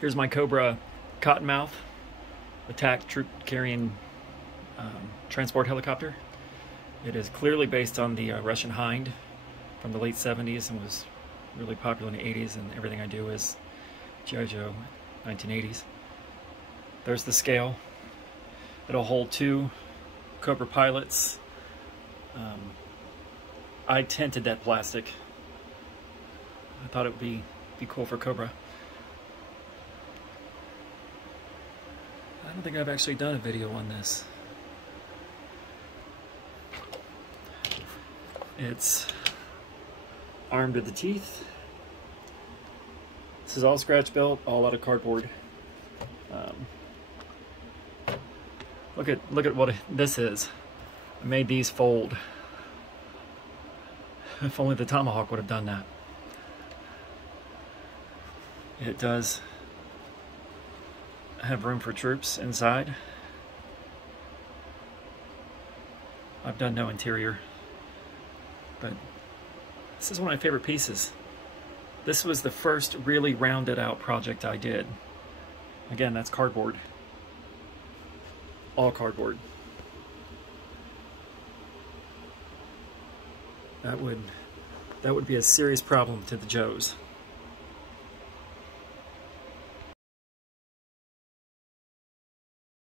Here's my COBRA Cottonmouth attack troop carrying transport helicopter. It is clearly based on the Russian Hind from the late 70s and was really popular in the 80s, and everything I do is G.I. Joe 1980s. There's the scale. It'll hold 2 COBRA pilots. I tinted that plastic. I thought it would be cool for COBRA. I don't think I've actually done a video on this. It's armed to the teeth. This is all scratch built, all out of cardboard. Look at what this is. I made these fold. If only the Tomahawk would have done that. It does have room for troops inside. I've done no interior, but this is one of my favorite pieces. This was the first really rounded out project I did. Again, that's cardboard. All cardboard. That would be a serious problem to the Joes.